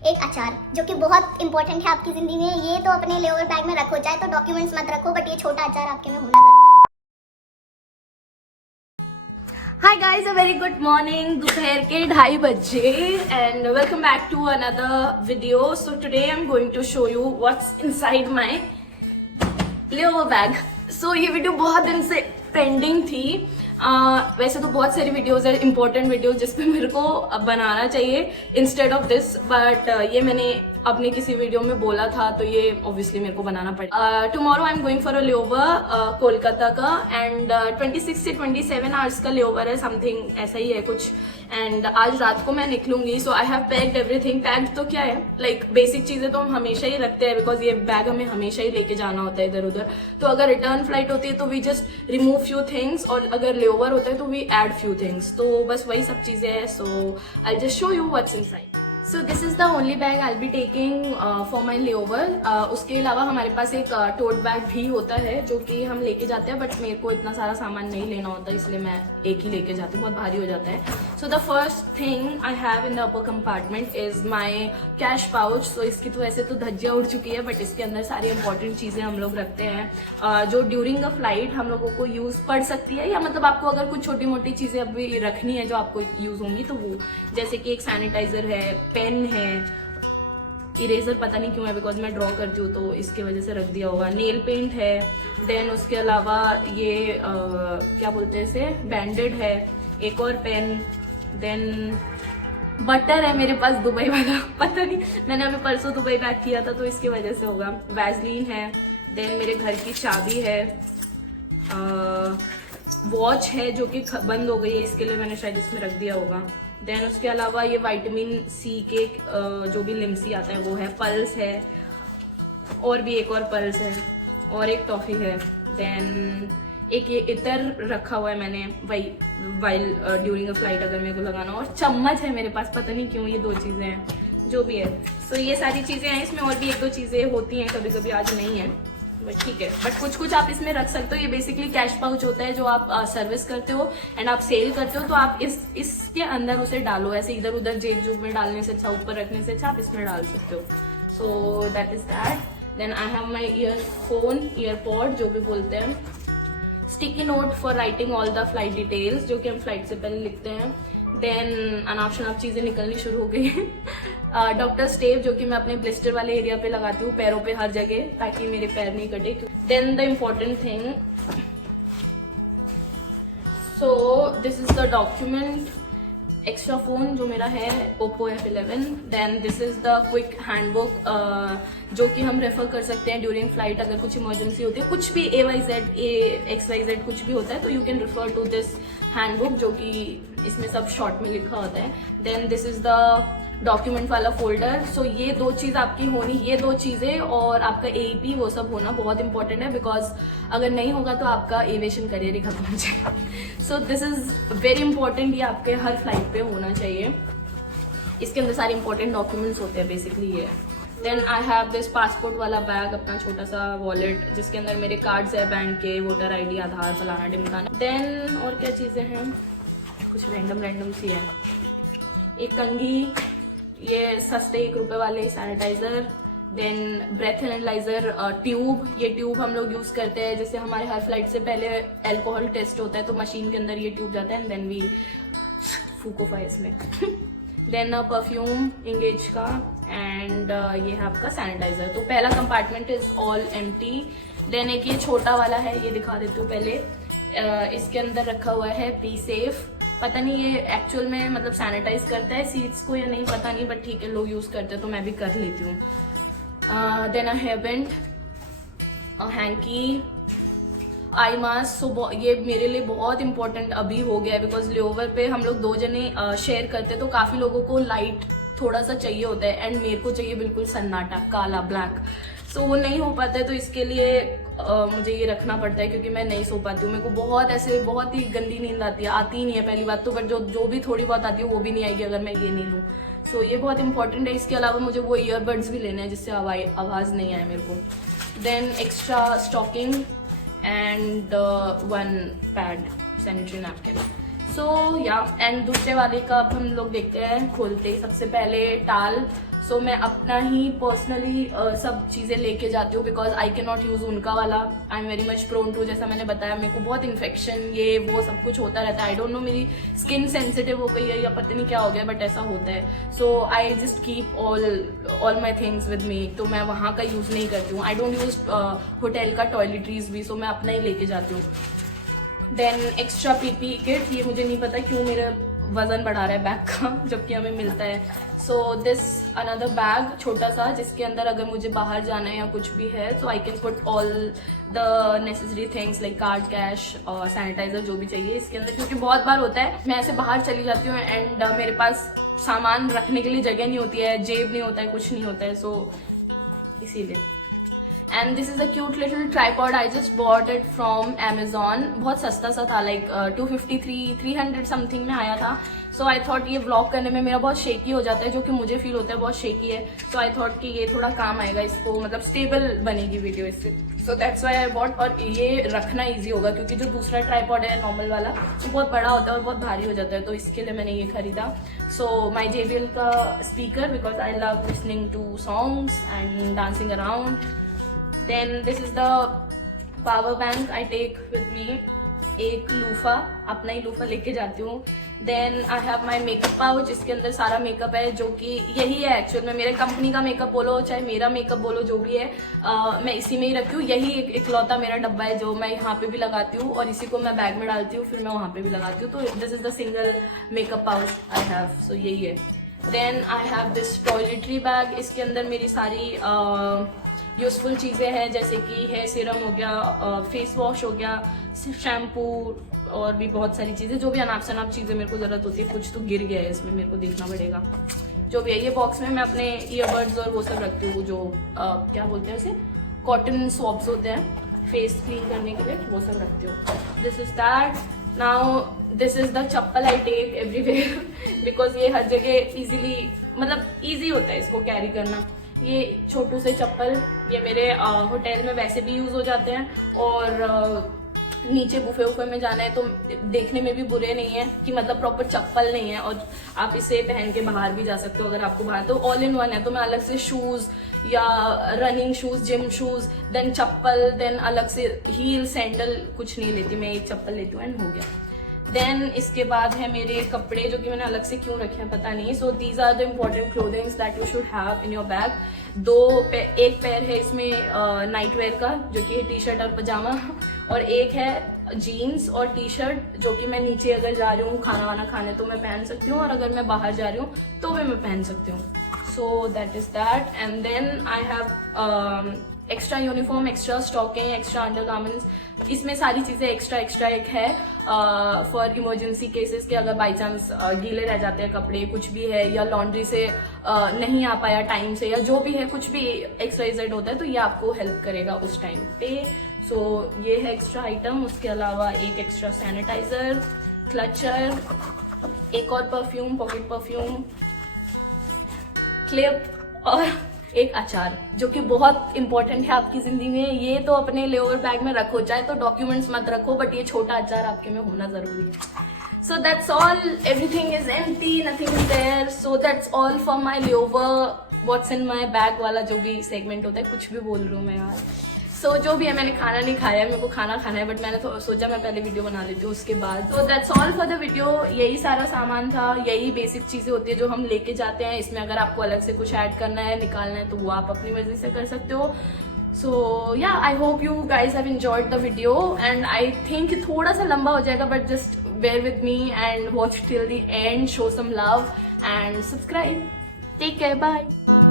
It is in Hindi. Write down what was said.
एक अचार जो कि बहुत इंपॉर्टेंट है आपकी ज़िंदगी में। ये तो अपने लेओवर बैग में रखो, चाहे तो डॉक्यूमेंट्स मत रखो, बट ये छोटा अचार आपके में होना ज़रूरी। Hi guys, a very good morning. दोपहर के 2:30 बजे and welcome back to another video. So today I'm going to show you what's inside my layover bag. So ये वीडियो बहुत दिन से पेंडिंग थी. वैसे तो बहुत सारी वीडियोस है, इंपॉर्टेंट वीडियो जिसपे मेरे को बनाना चाहिए इंस्टेड ऑफ दिस, बट ये मैंने अपने किसी वीडियो में बोला था तो ये ऑब्वियसली मेरे को बनाना पड़ेगा. Tomorrow I am going for a layover Kolkata का एंड 26 से 27 आवर्स का लेओवर है, समथिंग ऐसा ही है कुछ. एंड आज रात को मैं निकलूंगी. So I have packed everything. Packed तो क्या है, लाइक बेसिक चीजें तो हम हमेशा ही रखते हैं बिकॉज ये बैग हमें हमेशा ही लेके जाना होता है इधर उधर. तो अगर रिटर्न फ्लाइट होती है तो we just remove few things, और अगर लेओवर होता है तो वी एड फ्यू थिंग्स. तो बस वही सब चीजें हैं. So I just show you what's inside. So this is the only bag I will be taking for my layover. उसके अलावा हमारे पास एक टोट बैग भी होता है जो कि हम लेके जाते हैं, बट मेरे को इतना सारा सामान नहीं लेना होता इसलिए मैं एक ही लेके जाती हूँ, बहुत भारी हो जाता है. So the first thing I have in the upper compartment is my cash pouch. So इसकी तो ऐसे तो धज्जियाँ उड़ चुकी है, बट इसके अंदर सारी इंपॉर्टेंट चीजें हम लोग रखते हैं जो ड्यूरिंग अ फ्लाइट हम लोगों को यूज पड़ सकती है, या मतलब आपको अगर कुछ छोटी मोटी चीजें अभी रखनी है जो आपको यूज होंगी तो वो, जैसे कि एक सैनिटाइजर है, पेन है, इरेजर पता नहीं क्यों है बिकॉज मैं ड्रॉ करती हूँ तो इसके वजह से रख दिया होगा, नेल पेंट है, देन उसके अलावा ये क्या बोलते हैं इसे, बैंडेड है, एक और पेन, देन बटर है मेरे पास दुबई वाला, पता नहीं मैंने अभी परसों दुबई बैक किया था तो इसकी वजह से होगा, वैसलीन है, देन मेरे घर की चाबी है, वॉच है जो कि बंद हो गई है इसके लिए मैंने शायद इसमें रख दिया होगा. देन उसके अलावा ये विटामिन सी के जो भी लिम्सी आता है वो है, पल्स है, और भी एक और पल्स है, और एक टॉफी है. देन एक ये इतर रखा हुआ है मैंने वाइल ड्यूरिंग अ फ्लाइट अगर मेरे को लगाना, और चम्मच है मेरे पास, पता नहीं क्यों ये दो चीजें हैं जो भी है. सो ये सारी चीजें हैं इसमें, और भी एक दो चीजें होती हैं कभी कभी, आज नहीं है बट ठीक है. बट कुछ कुछ आप इसमें रख सकते हो. ये बेसिकली कैश पाउच होता है जो आप सर्विस करते हो एंड आप सेल करते हो तो आप इसके अंदर उसे डालो. ऐसे इधर उधर जेब जूब में डालने से अच्छा, ऊपर रखने से अच्छा आप इसमें डाल सकते हो. So that is that. Then I have my earpod जो भी बोलते हैं, sticky note for writing all the flight details जो कि हम फ्लाइट से पहले लिखते हैं. देन अनाप शनाप चीजें निकलनी शुरू हो गई है. डॉक्टर स्टेव जो कि मैं अपने ब्लिस्टर वाले एरिया पे लगाती हूँ, पैरों पे हर जगह, ताकि मेरे पैर नहीं कटे. Then the important thing, so this is the document, extra phone जो मेरा है Oppo F11. Then this is the quick handbook जो कि हम रेफर कर सकते हैं ड्यूरिंग फ्लाइट अगर कुछ इमरजेंसी होती है, कुछ भी XYZ कुछ भी होता है तो you can refer to this handbook जो कि इसमें सब शॉर्ट में लिखा होता है. Then this is the document वाला फोल्डर. सो ये दो चीज आपकी होनी, ये दो चीजें और आपका AEP वो सब होना बहुत इंपॉर्टेंट है, बिकॉज अगर नहीं होगा तो आपका एविएशन करियर ही खत्म हो जाएगा. सो दिस इज वेरी इंपॉर्टेंट, ये आपके हर फ्लाइट पे होना चाहिए. इसके अंदर सारे इंपॉर्टेंट डॉक्यूमेंट्स होते हैं बेसिकली ये. Then I have this passport वाला बैग, अपना छोटा सा वॉलेट जिसके अंदर मेरे कार्ड्स है बैंक के, वोटर ID, आधार, फलाना ढिमकाना. देन और क्या चीजें हैं, कुछ रैंडम सी है, एक कंघी, ये सस्ते ₹1 वाले sanitiser, then breath analyser tube. ये ट्यूब हम लोग यूज करते हैं जैसे हमारे हर फ्लाइट से पहले अल्कोहल टेस्ट होता है तो मशीन के अंदर ये ट्यूब जाता है एंड देन वी फूको फायर इसमें. देन परफ्यूम इंगेज का, एंड ये है आपका सैनिटाइजर. तो पहला compartment is all empty. Then एक ये छोटा वाला है, ये दिखा देती हूँ पहले. इसके अंदर रखा हुआ है पी सेफ. पता नहीं ये एक्चुअल में मतलब सैनिटाइज करता है सीट्स को या नहीं, पता नहीं, बट ठीक है लोग यूज करते हैं तो मैं भी कर लेती हूँ. Then a hair band, hanky, eye mask. So ये मेरे लिए बहुत इंपॉर्टेंट अभी हो गया है बिकॉज लेओवर पे हम लोग 2 जने शेयर करते हैं तो काफी लोगों को लाइट थोड़ा सा चाहिए होता है एंड मेरे को चाहिए बिल्कुल सन्नाटा, काला, ब्लैक. सो वो नहीं हो पाता है तो इसके लिए मुझे ये रखना पड़ता है क्योंकि मैं नहीं सो पाती हूँ. मेरे को बहुत ही गंदी नींद आती ही नहीं है पहली बात तो, बट जो भी थोड़ी बहुत आती है वो भी नहीं आएगी अगर मैं ये नहीं लूँ. सो ये बहुत इंपॉर्टेंट है. इसके अलावा मुझे वो ईयरबड्स भी लेने हैं जिससे आवाज़ नहीं आए मेरे को. Then extra stocking and 1 pad sanitary napkin. So yeah and दूसरे वाले का अब हम लोग देखते हैं खोलते. सबसे पहले टाल, सो मैं अपना ही पर्सनली सब चीज़ें लेके जाती हूँ, because I can not use उनका वाला। I am very much prone to, जैसा मैंने बताया मेरे को बहुत इन्फेक्शन ये वो सब कुछ होता रहता है। आई डोंट नो मेरी स्किन सेंसिटिव हो गई है या पता नहीं क्या हो गया, बट ऐसा होता है। So I just keep all my things with me. तो मैं वहाँ का यूज़ नहीं करती हूँ। आई डोंट यूज़ होटल का टॉयलेटरीज भी, सो मैं अपना ही लेके जाती हूँ। देन एक्स्ट्रा पीपी किट, ये मुझे नहीं पता क्यों मेरा वजन बढ़ा रहा है बैग का, जबकि हमें मिलता है। सो दिस अनदर बैग छोटा सा, जिसके अंदर अगर मुझे बाहर जाना है या कुछ भी है तो I can put all the necessary things like card, cash और सैनिटाइजर जो भी चाहिए इसके अंदर, क्योंकि बहुत बार होता है मैं ऐसे बाहर चली जाती हूँ एंड मेरे पास सामान रखने के लिए जगह नहीं होती है, जेब नहीं होता है, कुछ नहीं होता है, सो इसीलिए। And this is a cute little tripod, I just bought it from Amazon। बहुत सस्ता सा था, लाइक 253 समथिंग में आया था। सो आई थॉट ये व्लॉग करने में मेरा बहुत शेकी हो जाता है, जो कि मुझे फील होता है बहुत शेकी है। सो आई थॉट कि ये थोड़ा काम आएगा इसको, मतलब स्टेबल बनेगी वीडियो इससे। So that's why I bought. और ये रखना ईजी होगा, क्योंकि जो दूसरा ट्राईपॉड है नॉर्मल वाला वो बहुत बड़ा होता है और बहुत भारी हो जाता है, तो इसके लिए मैंने ये खरीदा। सो माई JBL का speaker, because I love listening to songs and dancing around. Then this is the power bank I take with me। एक लूफा, अपना ही लूफा लेके जाती हूँ। Then I have my makeup pouch, इसके अंदर सारा मेकअप है, जो कि यही है एक्चुअल में मेरे कंपनी का मेकअप बोलो चाहे मेरा मेकअप बोलो, जो भी है मैं इसी में ही रखती हूँ। यही एक इकलौता मेरा डब्बा है जो मैं यहाँ पे भी लगाती हूँ और इसी को मैं बैग में डालती हूँ, फिर मैं वहाँ पे भी लगाती हूँ। तो this is the single makeup pouch I have, so यही है। Then I have this toiletry bag, इसके अंदर मेरी सारी यूजफुल चीज़ें हैं, जैसे कि हेयर सीरम हो गया, फेस वॉश हो गया, शैम्पू और भी बहुत सारी चीज़ें, जो भी अनाप शनाप चीज़ें मेरे को ज़रूरत होती है। कुछ तो गिर गया है इसमें, मेरे को देखना पड़ेगा। जो भी है ये बॉक्स में मैं अपने ईयरबड्स और वो सब रखती हूँ, जो क्या बोलते हैं उसे, कॉटन स्वॉप्स होते हैं फेस क्लीन करने के लिए, वो सब रखती हूँ। This is that. Now this is the chappal I take everywhere, because ये हर जगह इजीली, मतलब ईजी होता है इसको कैरी करना। ये छोटू से चप्पल, ये मेरे होटल में वैसे भी यूज हो जाते हैं, और नीचे बुफे वुफे में जाना है तो देखने में भी बुरे नहीं है कि मतलब प्रॉपर चप्पल नहीं है, और आप इसे पहन के बाहर भी जा सकते हो अगर आपको बाहर, तो ऑल इन वन है। तो मैं अलग से शूज या running shoes, gym shoes, then chappal, then अलग से हील, सैंडल कुछ नहीं लेती मैं, एक चप्पल लेती हूँ एंड हो गया। देन इसके बाद है मेरे कपड़े, जो कि मैंने अलग से क्यों रखे हैं पता नहीं। So these are the important clothings that you should have in your bag. एक पैर है इसमें नाइट वेयर का, जो कि टी शर्ट और पजामा, और एक है जीन्स और टी शर्ट, जो कि मैं नीचे अगर जा रही हूँ खाना वाना खाने तो मैं पहन सकती हूँ, और अगर मैं बाहर जा रही हूँ तो भी मैं पहन सकती हूँ। So that is that. And then I have extra uniform, extra stocking, extra undergarments, इसमें सारी चीज़ें एक्स्ट्रा एक है फॉर इमरजेंसी केसेस के अगर बाई चांस गीले रह जाते हैं कपड़े, कुछ भी है, या लॉन्ड्री से नहीं आ पाया टाइम से, या जो भी है, कुछ भी XYZ होता है, तो ये आपको हेल्प करेगा उस टाइम पे। सो ये है एक्स्ट्रा आइटम। उसके अलावा एक एक्स्ट्रा सैनिटाइजर, क्लचर, एक और परफ्यूम, पॉकेट परफ्यूम, क्लिप और एक अचार, जो कि बहुत इंपॉर्टेंट है आपकी जिंदगी में। ये तो अपने लेओवर बैग में रखो, चाहे तो डॉक्यूमेंट्स मत रखो, बट ये छोटा अचार आपके में होना जरूरी है। So that's all, everything is empty, nothing is there. So that's all for my layover what's in my bag वाला जो भी सेगमेंट होता है, कुछ भी बोल रही हूँ मैं यार। सो जो भी है, मैंने खाना नहीं खाया, मेरे को खाना खाना है, बट मैंने तो सोचा मैं पहले वीडियो बना लेती हूँ उसके बाद। तो that's all for the video. यही सारा सामान था, यही बेसिक चीजें होती है जो हम लेके जाते हैं। इसमें अगर आपको अलग से कुछ ऐड करना है, निकालना है, तो वो आप अपनी मर्जी से कर सकते हो। So yeah I hope you guys have enjoyed the video, and I think थोड़ा सा लंबा हो जाएगा, but just bear with me and watch till the end, show some love and subscribe. Take care, bye.